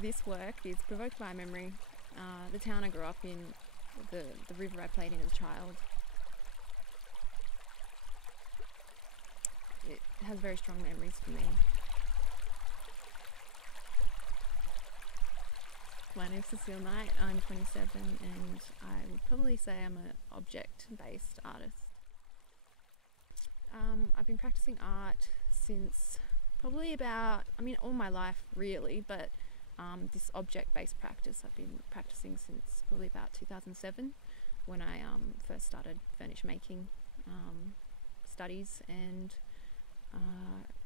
this work is provoked by a memory. The town I grew up in, the river I played in as a child. It has very strong memories for me. My name's Cecile Knight, I'm 27 and I would probably say I'm an object-based artist. I've been practicing art since probably about, all my life really, but this object-based practice I've been practicing since probably about 2007 when I first started furniture making studies, and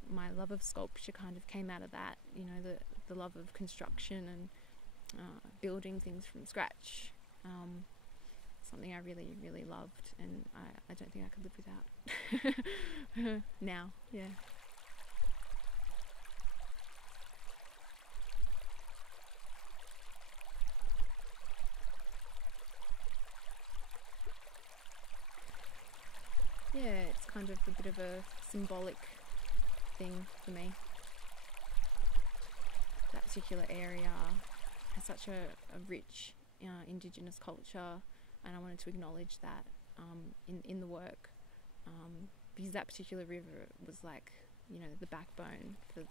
my love of sculpture kind of came out of that, the love of construction and building things from scratch. Something I really, really loved, and I don't think I could live without now, yeah. Yeah, it's kind of a bit of a symbolic thing for me. That particular area has such a rich Indigenous culture, and I wanted to acknowledge that in the work, because that particular river was like, the backbone for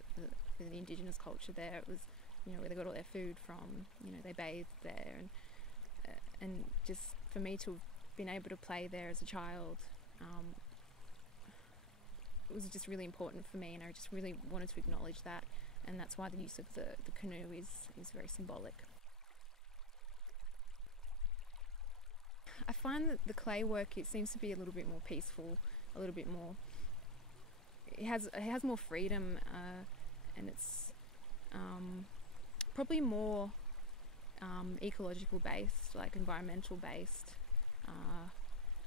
the Indigenous culture there. It was, where they got all their food from. They bathed there, and just for me to have been able to play there as a child, it was just really important for me, and I just really wanted to acknowledge that, and that's why the use of the canoe is very symbolic. I find that the clay work, it seems to be a little bit more peaceful, a little bit more, it has more freedom, and it's probably more ecological based, like environmental based,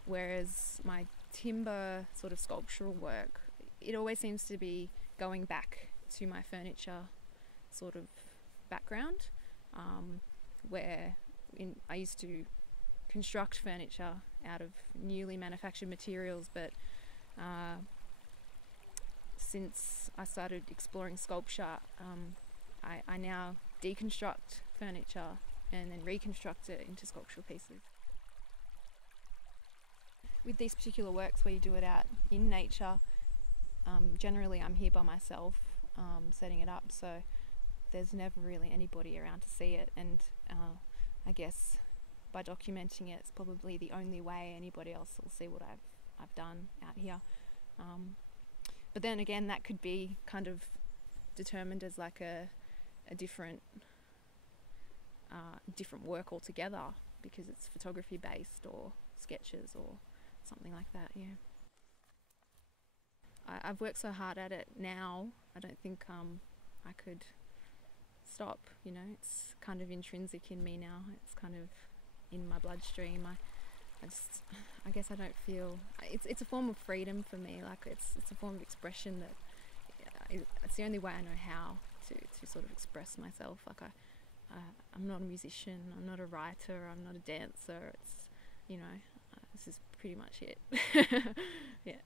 whereas my timber sort of sculptural work, it always seems to be going back to my furniture sort of background, where I used to construct furniture out of newly manufactured materials, but since I started exploring sculpture, I now deconstruct furniture and then reconstruct it into sculptural pieces. With these particular works where you do it out in nature, generally I'm here by myself setting it up, so there's never really anybody around to see it, and I guess by documenting it, it's probably the only way anybody else will see what I've done out here. But then again, that could be kind of determined as like a different work altogether, because it's photography based or sketches or something like that, yeah. I've worked so hard at it now, I don't think I could stop, it's kind of intrinsic in me now, it's kind of in my bloodstream. I guess I don't feel, it's a form of freedom for me, like it's a form of expression that it's the only way I know how to sort of express myself. Like I'm not a musician, I'm not a writer, I'm not a dancer, it's, this is pretty much it. Yeah.